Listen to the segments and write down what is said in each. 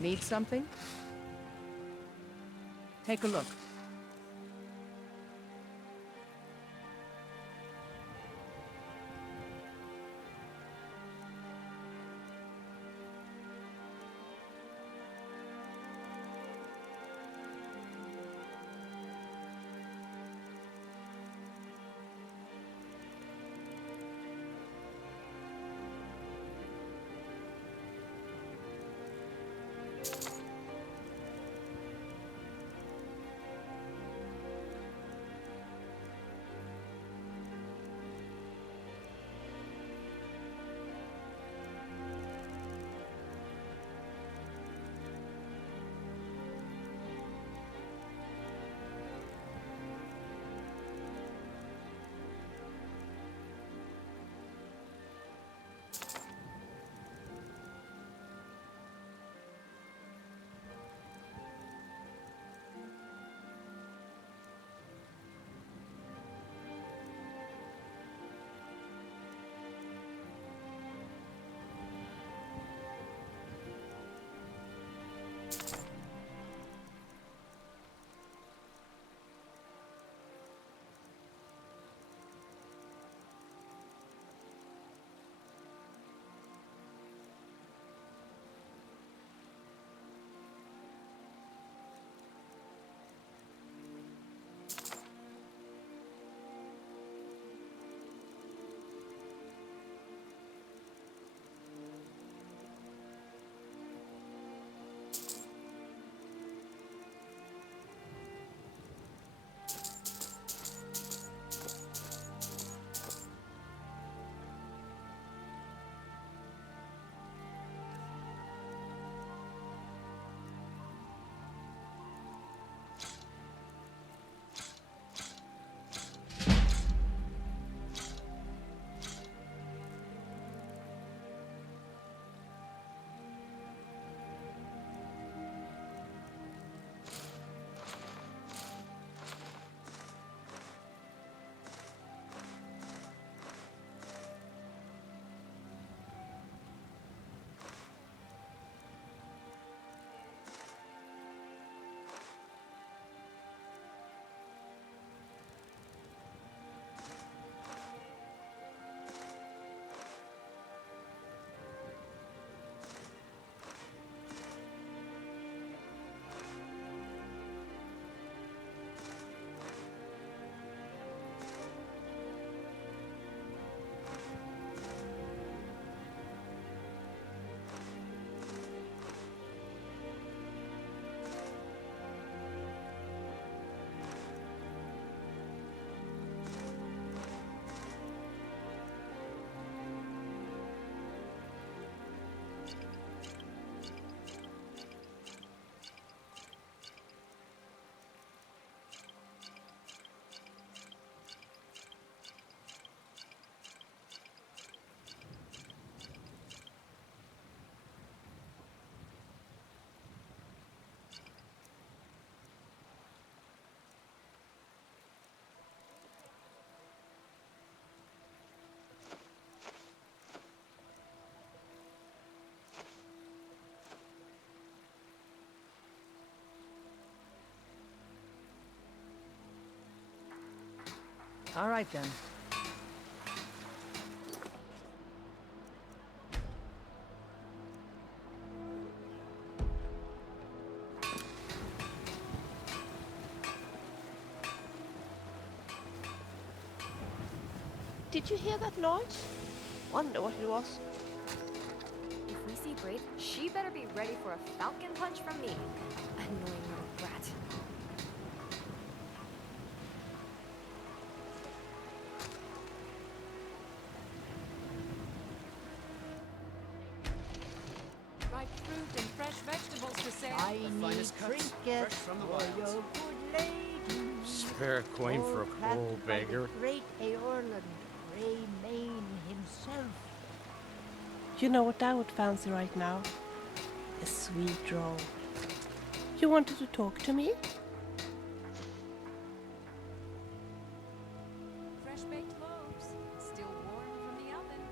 Need something? Take a look. All right, then. Did you hear that noise? Wonder what it was. If we see Braith, she better be ready for a falcon punch from me. Annoying little brat. Ripe fruit and fresh vegetables for sale. The finest cuts, fresh from the wilds. Spare a coin for a poor beggar. Great Eorlund, Greymane himself. You know what I would fancy right now? A sweet roll. You wanted to talk to me? Fresh baked loaves, still warm from the oven.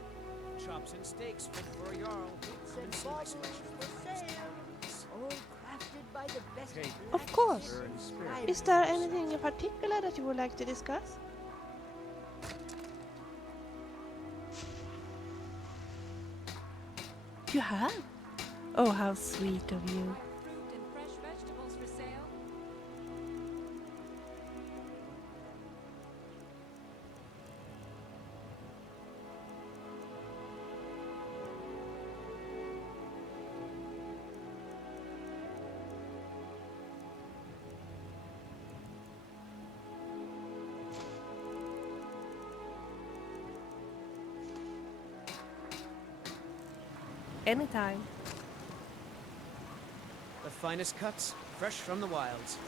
Chops and steaks fit for a jarl. Come and see my Bottles selection of for sale. All crafted by the best. Okay. Of course. Stir and spirit. Is there anything in particular that you would like to discuss? You have? Oh, how sweet of you. Ripe fruit and fresh vegetables for sale. Anytime. The finest cuts, fresh from the wilds.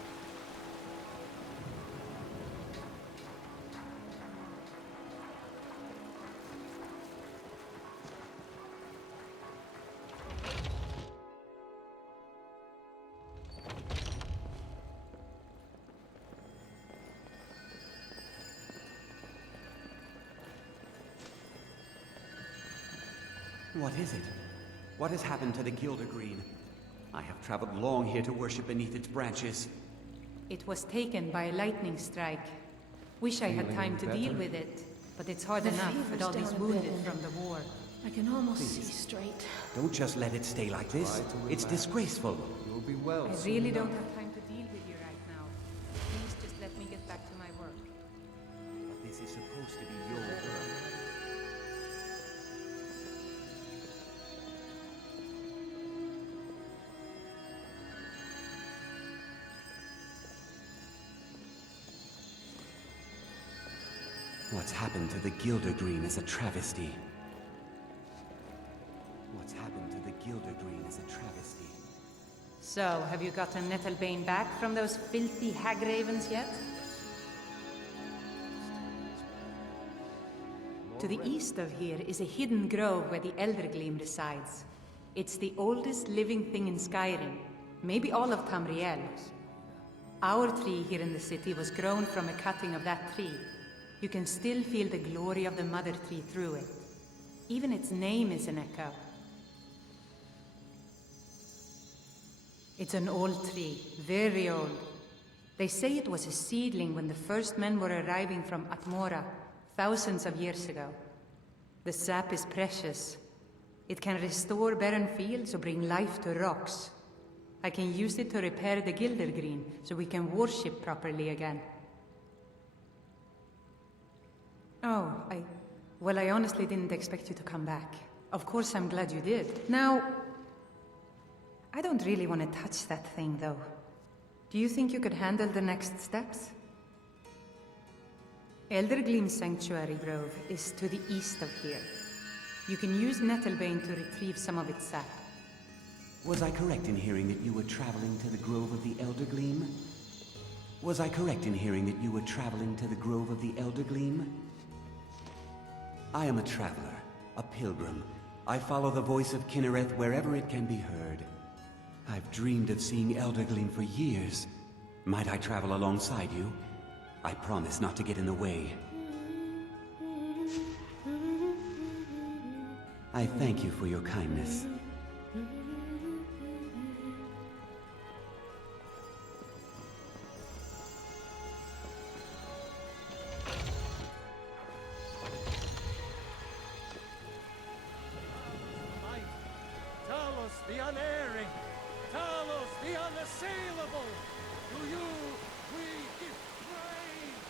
What is it? What has happened to the Gildergreen? I have traveled long here to worship beneath its branches. It was taken by a lightning strike. Wish I had time to deal with it, but it's hard enough with all these wounded from the war. I can almost see Please. straight. Don't just let it stay like this. It's disgraceful. You'll be well I soon really enough. don't have time to deal with you right now. Please just let me get back to my work. But this is supposed to be your world. What's happened to the Gildergreen is a travesty. What's happened to the Gildergreen is a travesty. So, have you gotten Nettlebane back from those filthy hag ravens yet? To the east of here is a hidden grove where the Eldergleam resides. It's the oldest living thing in Skyrim, maybe all of Tamriel. Our tree here in the city was grown from a cutting of that tree. You can still feel the glory of the mother tree through it. Even its name is an echo. It's an old tree, very old. They say it was a seedling when the first men were arriving from Atmora, thousands of years ago. The sap is precious. It can restore barren fields or bring life to rocks. I can use it to repair the Gildergreen so we can worship properly again. Oh, well, I honestly didn't expect you to come back. Of course, I'm glad you did. Now, I don't really want to touch that thing, though. Do you think you could handle the next steps? Eldergleam Sanctuary Grove is to the east of here. You can use Nettlebane to retrieve some of its sap. Was I correct in hearing that you were traveling to the Grove of the Eldergleam? Was I correct in hearing that you were traveling to the Grove of the Eldergleam? I am a traveler, a pilgrim. I follow the voice of Kinnereth wherever it can be heard. I've dreamed of seeing Eldergleam for years. Might I travel alongside you? I promise not to get in the way. I thank you for your kindness. Talos the unerring, Talos the unassailable. To you we give praise.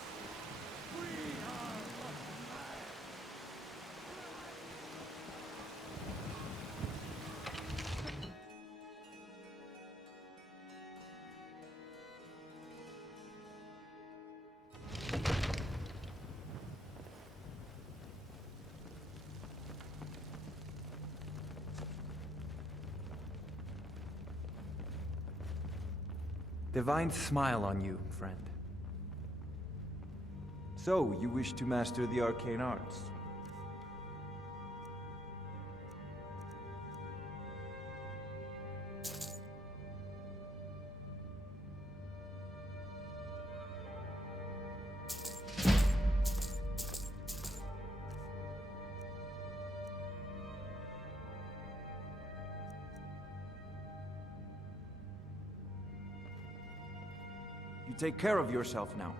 We are the man. Divine smile on you, friend. So, you wish to master the arcane arts? You take care of yourself now.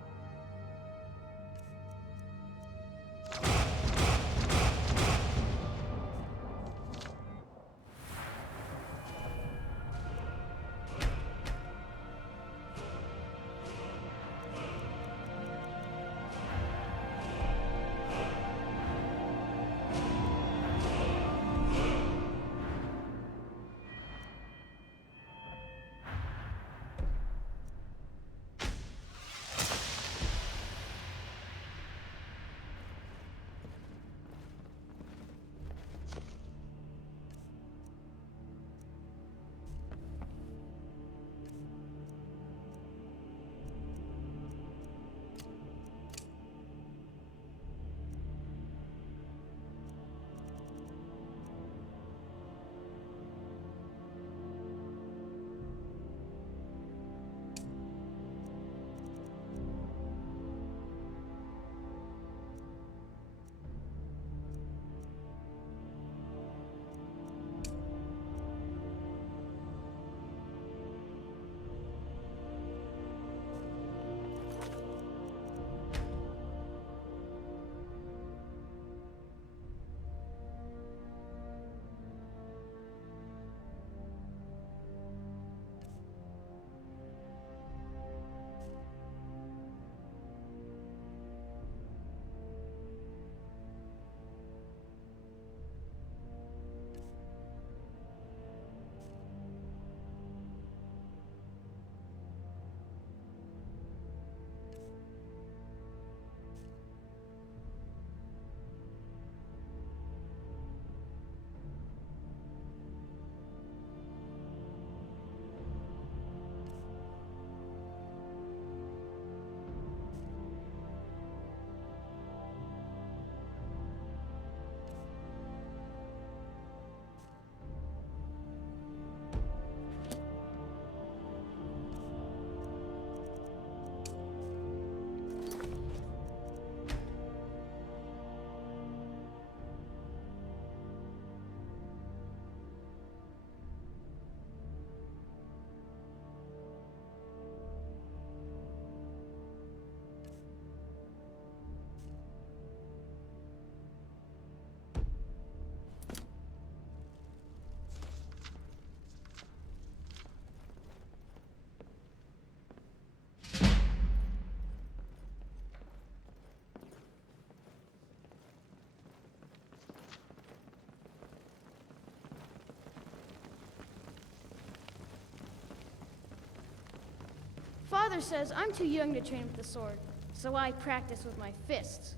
Father says I'm too young to train with the sword, so I practice with my fists.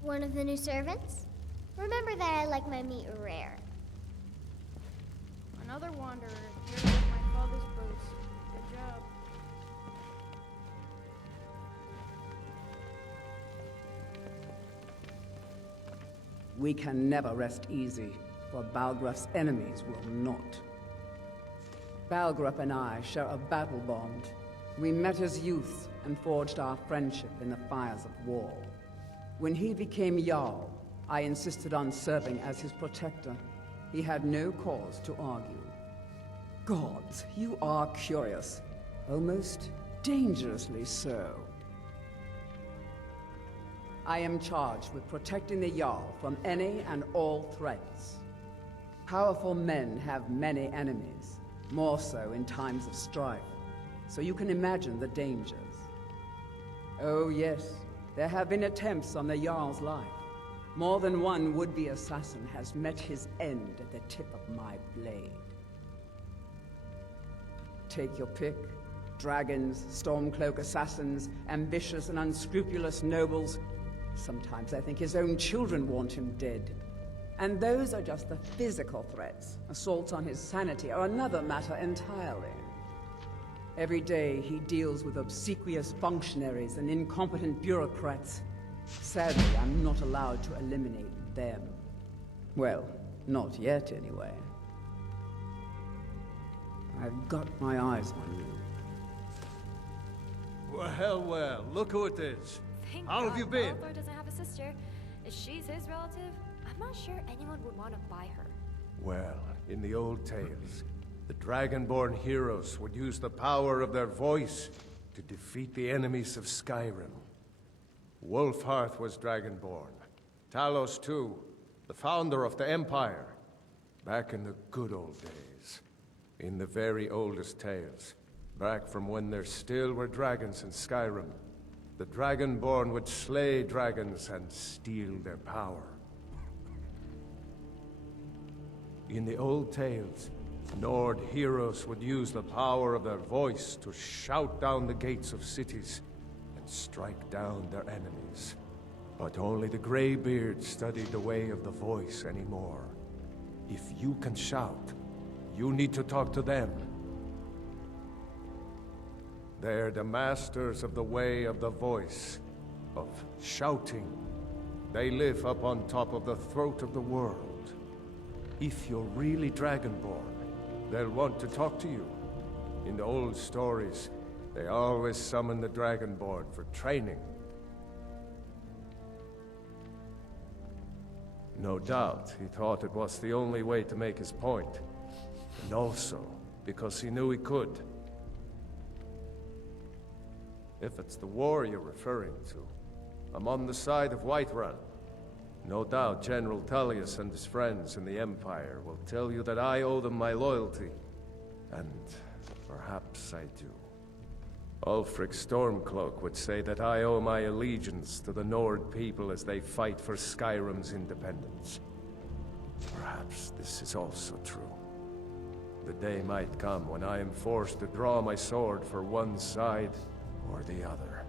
One of the new servants? Remember that I like my meat rare. Another wanderer, here with my father's boots. Good job. We can never rest easy, for Balgruf's enemies will not. Balgruf and I share a battle bond. We met as youths and forged our friendship in the fires of war. When he became Jarl, I insisted on serving as his protector. He had no cause to argue. Gods, you are curious. Almost dangerously so. I am charged with protecting the Jarl from any and all threats. Powerful men have many enemies, more so in times of strife, so you can imagine the dangers. Oh yes, there have been attempts on the Jarl's life. More than one would-be assassin has met his end at the tip of my blade. Take your pick. Dragons, Stormcloak assassins, ambitious and unscrupulous nobles. Sometimes I think his own children want him dead. And those are just the physical threats. Assaults on his sanity are another matter entirely. Every day he deals with obsequious functionaries and incompetent bureaucrats. Sadly, I'm not allowed to eliminate them. Well, not yet anyway. I've got my eyes on you. Well, look who it is. Thank How have God you been? Balthor doesn't have a sister. If she's his relative, I'm not sure anyone would want to buy her. Well, in the old tales, the Dragonborn heroes would use the power of their voice to defeat the enemies of Skyrim. Wolfhearth was Dragonborn. Talos too, the founder of the Empire. Back in the good old days. In the very oldest tales. Back from when there still were dragons in Skyrim. The Dragonborn would slay dragons and steal their power. In the old tales, Nord heroes would use the power of their voice to shout down the gates of cities and strike down their enemies. But only the Greybeards studied the way of the voice anymore. If you can shout, you need to talk to them. They're the masters of the way of the voice, of shouting. They live up on top of the throat of the world. If you're really Dragonborn, they'll want to talk to you. In the old stories, they always summon the Dragonborn for training. No doubt, he thought it was the only way to make his point. And also, because he knew he could. If it's the war you're referring to, I'm on the side of Whiterun. No doubt General Tullius and his friends in the Empire will tell you that I owe them my loyalty. And perhaps I do. Ulfric Stormcloak would say that I owe my allegiance to the Nord people as they fight for Skyrim's independence. Perhaps this is also true. The day might come when I am forced to draw my sword for one side or the other.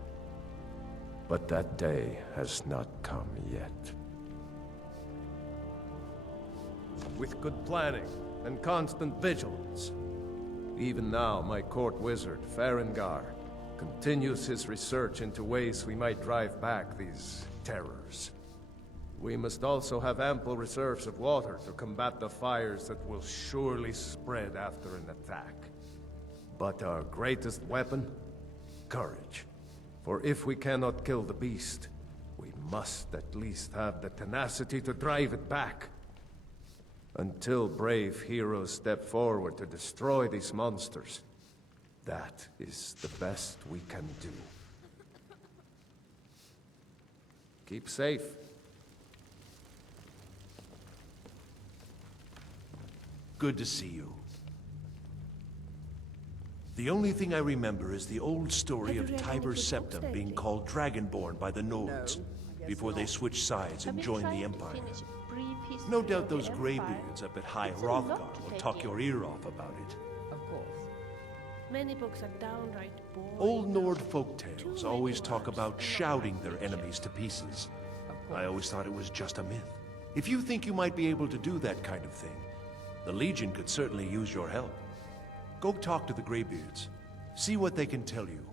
But that day has not come yet. With good planning and constant vigilance. Even now, my court wizard, Farengar, continues his research into ways we might drive back these terrors. We must also have ample reserves of water to combat the fires that will surely spread after an attack. But our greatest weapon? Courage. For if we cannot kill the beast, we must at least have the tenacity to drive it back. Until brave heroes step forward to destroy these monsters, that is the best we can do. Keep safe. Good to see you. The only thing I remember is the old story of Tiber Septim being called Dragonborn by the Nords, before they switched sides and joined the Empire. No doubt those Greybeards up at High Hrothgar will talk your ear off about it. Of course. Many books are downright boring. Old Nord folktales always talk about shouting their enemies to pieces. I always thought it was just a myth. If you think you might be able to do that kind of thing, the Legion could certainly use your help. Go talk to the Greybeards. See what they can tell you.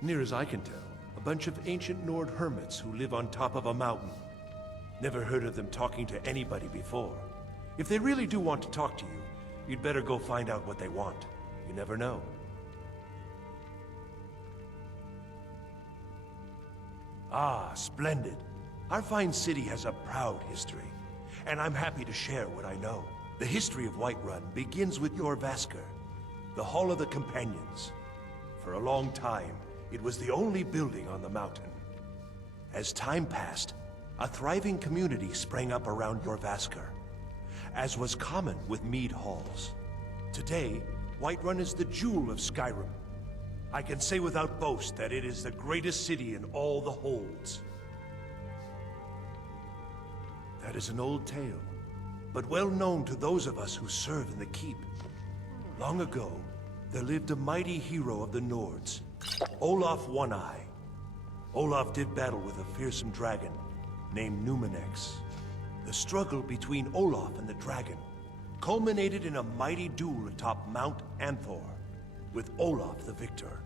Near as I can tell, a bunch of ancient Nord hermits who live on top of a mountain. Never heard of them talking to anybody before. If they really do want to talk to you, you'd better go find out what they want. You never know. Ah, splendid. Our fine city has a proud history, and I'm happy to share what I know. The history of Whiterun begins with Jorrvaskr, the Hall of the Companions. For a long time, it was the only building on the mountain. As time passed, a thriving community sprang up around Jorrvaskr, as was common with mead halls. Today, Whiterun is the jewel of Skyrim. I can say without boast that it is the greatest city in all the holds. That is an old tale, but well known to those of us who serve in the keep. Long ago, there lived a mighty hero of the Nords, Olaf One-Eye. Olaf did battle with a fearsome dragon named Numenex. The struggle between Olaf and the dragon culminated in a mighty duel atop Mount Anthor, with Olaf the victor.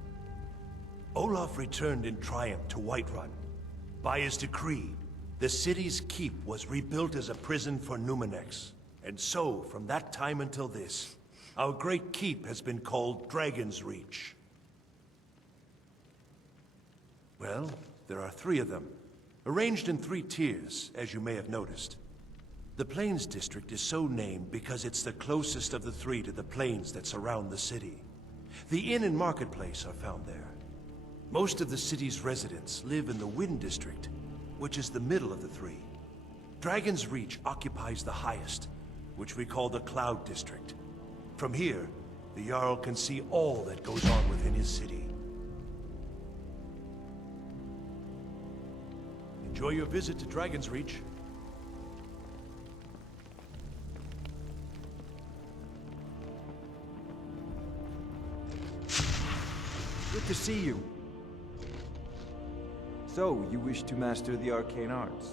Olaf returned in triumph to Whiterun. By his decree, the city's keep was rebuilt as a prison for Numenex. And so, from that time until this, our great keep has been called Dragon's Reach. Well, there are 3 of them, arranged in 3 tiers, as you may have noticed. The Plains District is so named because it's the closest of the 3 to the plains that surround the city. The inn and marketplace are found there. Most of the city's residents live in the Wind District, which is the middle of the 3. Dragon's Reach occupies the highest, which we call the Cloud District. From here, the Jarl can see all that goes on within his city. Enjoy your visit to Dragon's Reach. Good to see you. So, you wish to master the arcane arts?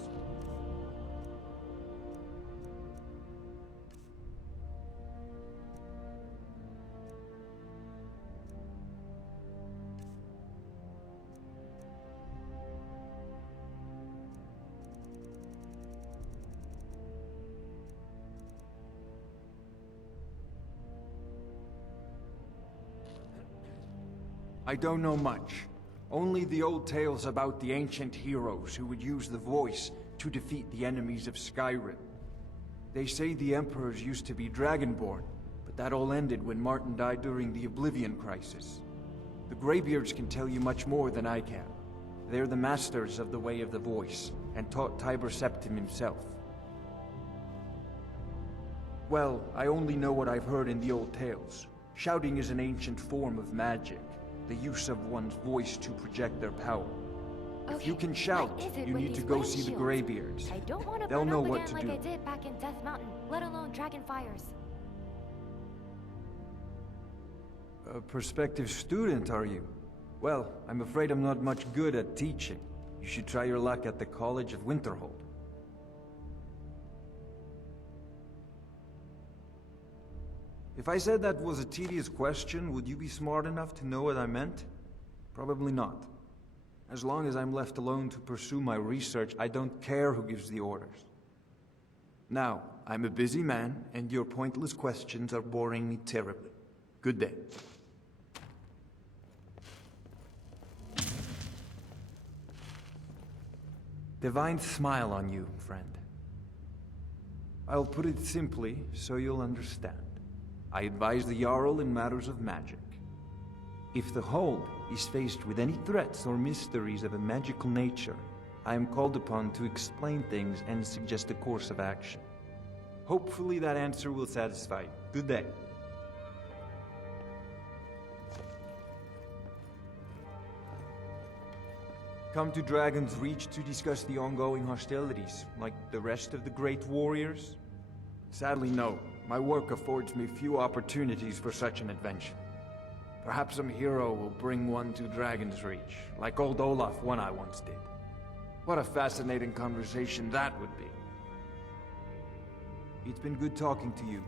I don't know much. Only the old tales about the ancient heroes who would use the voice to defeat the enemies of Skyrim. They say the emperors used to be dragonborn, but that all ended when Martin died during the Oblivion Crisis. The Greybeards can tell you much more than I can. They're the masters of the Way of the Voice, and taught Tiber Septim himself. Well, I only know what I've heard in the old tales. Shouting is an ancient form of magic. The use of one's voice to project their power. Okay, if you can shout, you need to go see the Greybeards. I don't want to They'll burn know up what again to like do. I did back in Death Mountain, let alone Dragon Fires. A prospective student, are you? Well, I'm afraid I'm not much good at teaching. You should try your luck at the College of Winterhold. If I said that was a tedious question, would you be smart enough to know what I meant? Probably not. As long as I'm left alone to pursue my research, I don't care who gives the orders. Now, I'm a busy man, and your pointless questions are boring me terribly. Good day. Divine smile on you, friend. I'll put it simply, so you'll understand. I advise the Jarl in matters of magic. If the Hold is faced with any threats or mysteries of a magical nature, I am called upon to explain things and suggest a course of action. Hopefully that answer will satisfy you. Good day. Come to Dragon's Reach to discuss the ongoing hostilities, like the rest of the great warriors? Sadly, no. My work affords me few opportunities for such an adventure. Perhaps some hero will bring one to Dragon's Reach, like old Olaf One Eye once did. What a fascinating conversation that would be. It's been good talking to you.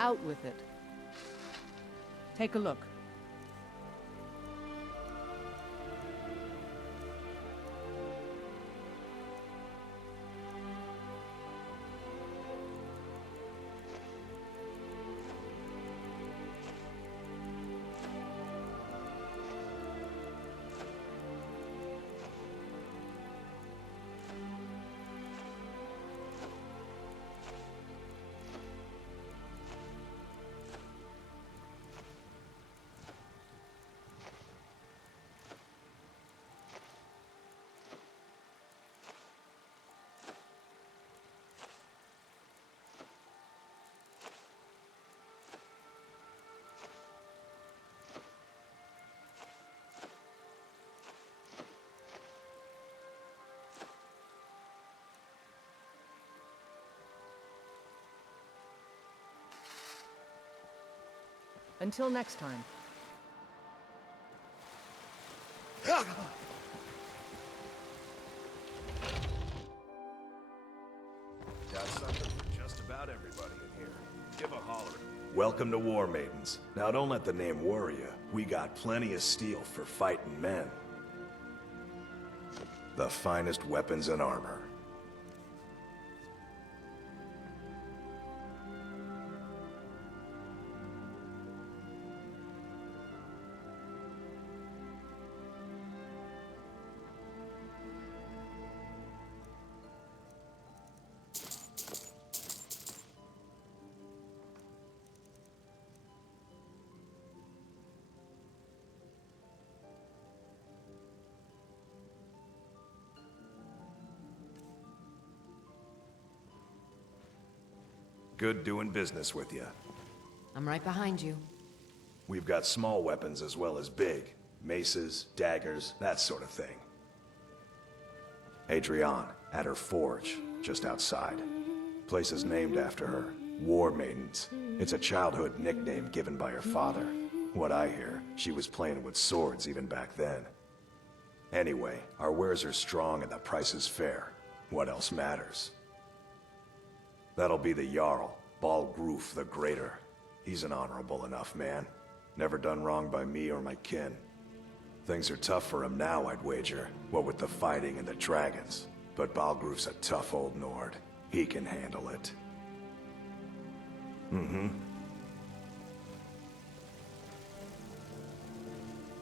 Out with it. Take a look. Until next time. Got something for just about everybody in here. Give a holler. Welcome to War Maidens. Now don't let the name worry you. We got plenty of steel for fighting men. The finest weapons and armor. Good doing business with you. I'm right behind you. We've got small weapons as well as big. Maces, daggers, that sort of thing. Adrienne, at her forge, just outside. Place is named after her. War Maidens. It's a childhood nickname given by her father. What I hear, she was playing with swords even back then. Anyway, our wares are strong and the price is fair. What else matters? That'll be the Jarl, Balgruf the Greater. He's an honorable enough man. Never done wrong by me or my kin. Things are tough for him now, I'd wager, what with the fighting and the dragons. But Balgruf's a tough old Nord. He can handle it.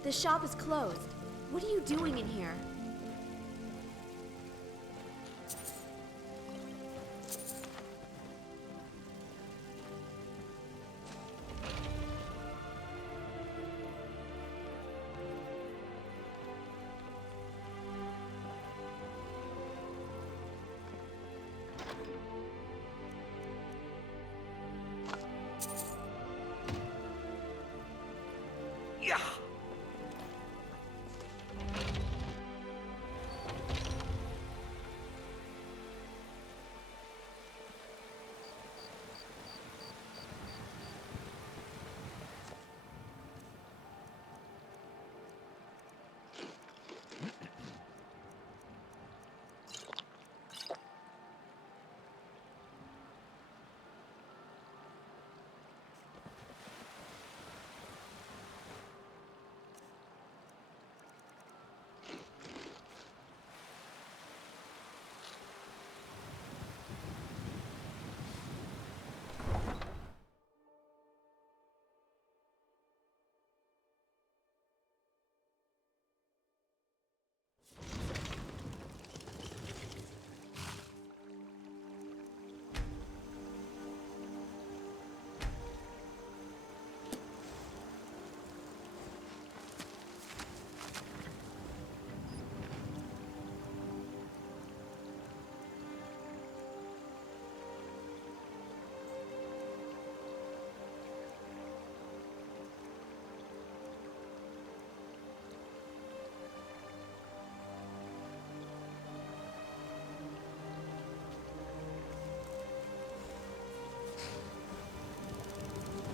The shop is closed. What are you doing in here?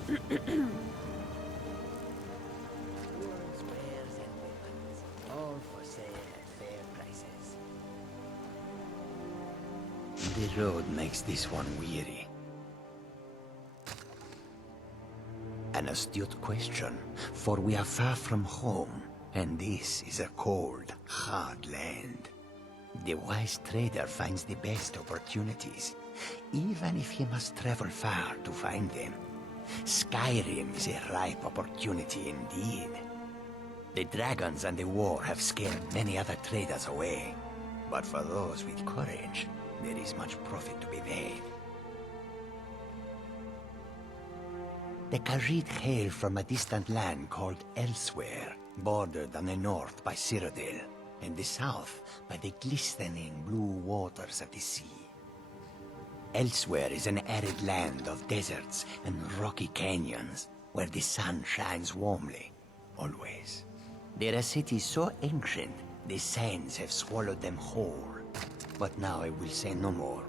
Tools, wares, and weapons, all for sale at fair prices. The road makes this one weary. And a astute question, for we are far from home, and this is a cold, hard land. The wise trader finds the best opportunities, even if he must travel far to find them. Skyrim is a ripe opportunity indeed. The dragons and the war have scared many other traders away, but for those with courage, there is much profit to be made. The Khajiit hail from a distant land called Elsewhere, bordered on the north by Cyrodiil, and the south by the glistening blue waters of the sea. Elsewhere is an arid land of deserts and rocky canyons, where the sun shines warmly, always. There are cities so ancient, the sands have swallowed them whole. But now I will say no more,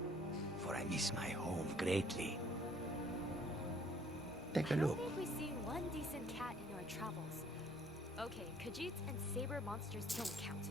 for I miss my home greatly. Take a look. I think we see one decent cat in our travels. Okay, Khajiits and saber monsters don't count.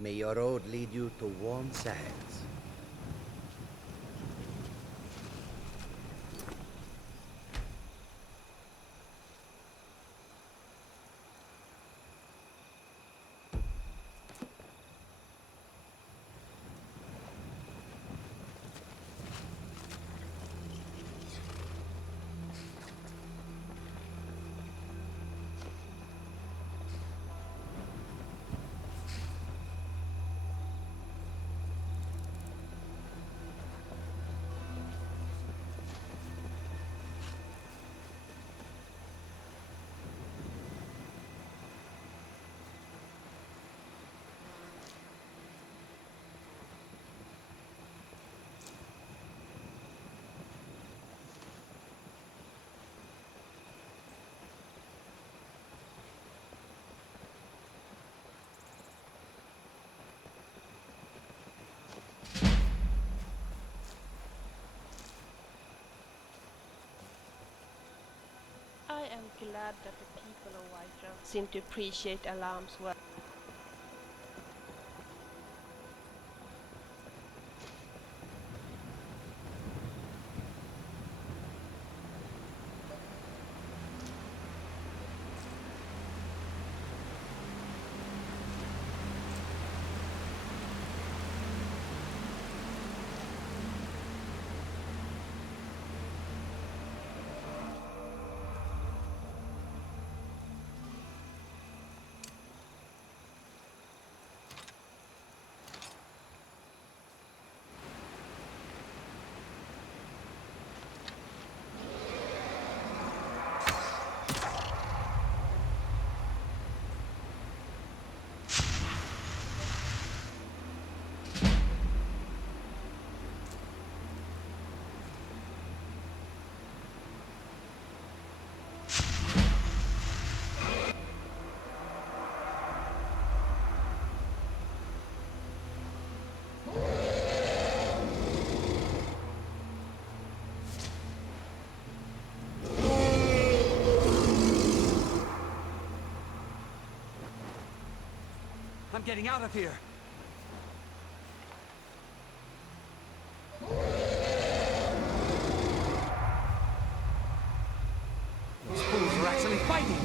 May your road lead you to warm sands. I am glad that the people of Whiterun seem to appreciate Alam's work. I'm getting out of here. Those fools are actually fighting!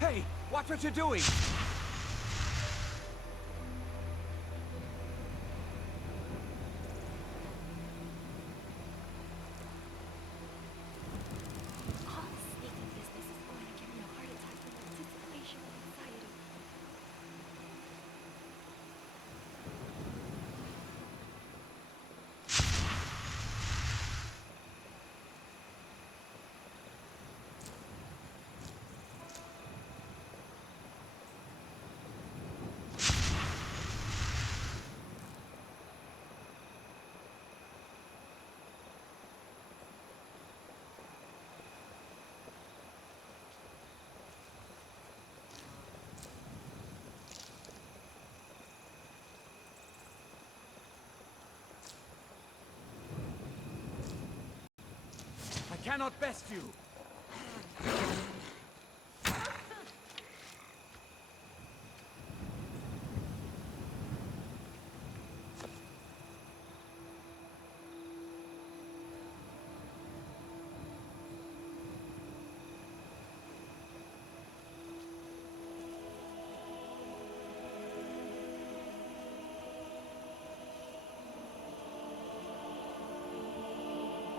Hey, watch what you're doing! All this sneaking business is going to give me a heart attack from anticipation and anxiety. cannot best you!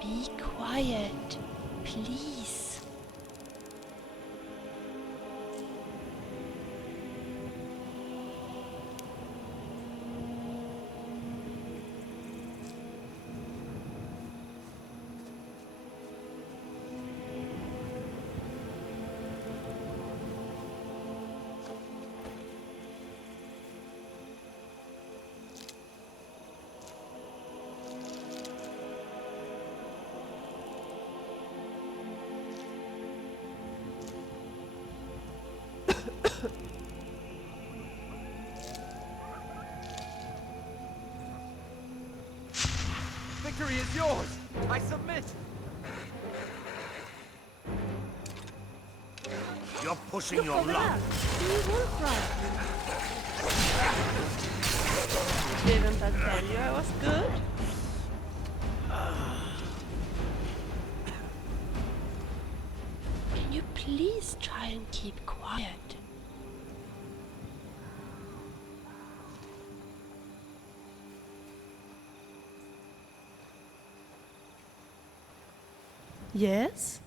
Be quiet, please. Victory is yours! I submit! You're pushing your luck. Didn't I tell you I was good? Can you please try and keep quiet? Yes?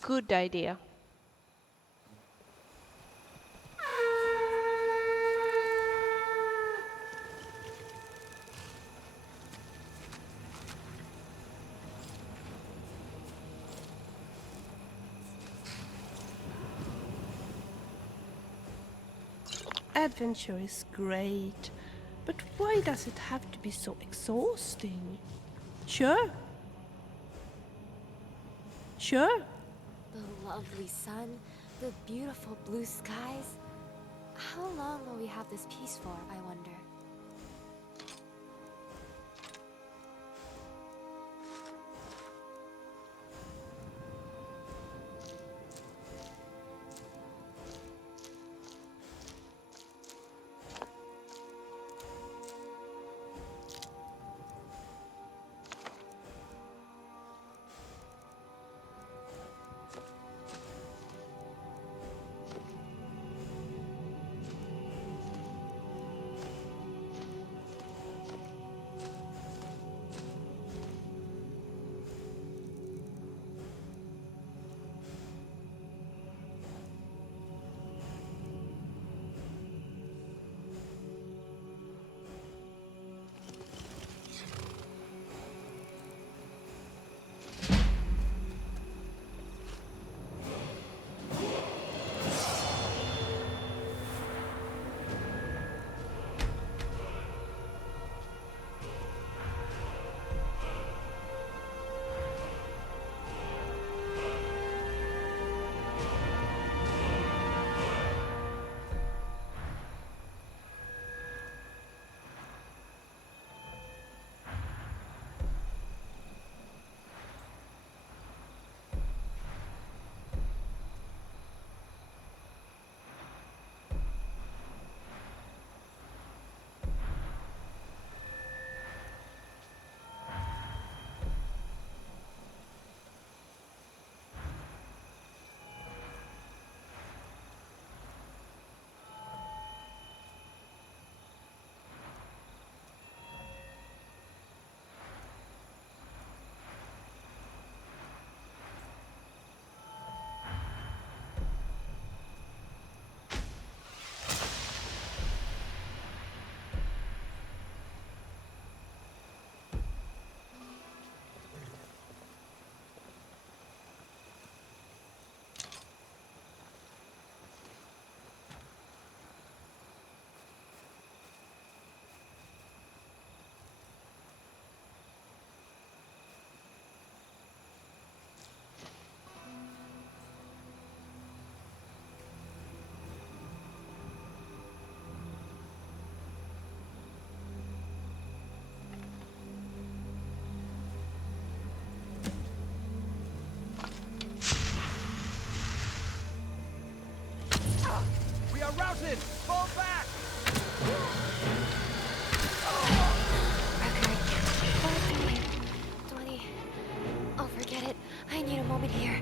Good idea. Adventure is great, but why does it have to be so exhausting? Sure. Sure. The lovely sun, the beautiful blue skies. How long will we have this peace for, I wonder? Listen! Fall back! Okay. 20. Oh, forget it. I need a moment here.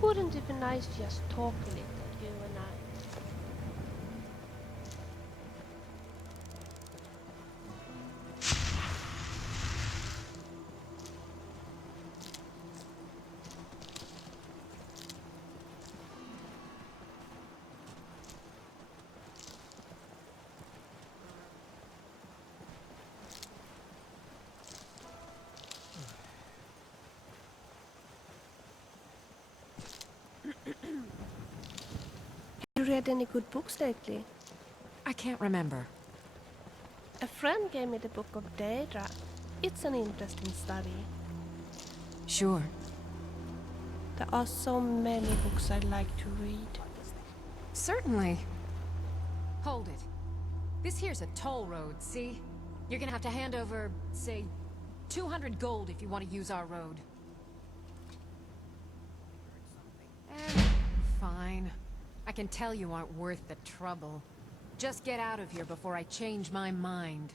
Wouldn't it be nice to just talk a little, you and I? Have you read any good books lately? I can't remember. A friend gave me the book of Daedra. It's an interesting study. Sure. There are so many books I'd like to read. Certainly. Hold it. This here's a toll road, see? You're gonna have to hand over, say, 200 gold if you want to use our road. Fine. I can tell you aren't worth the trouble. Just get out of here before I change my mind.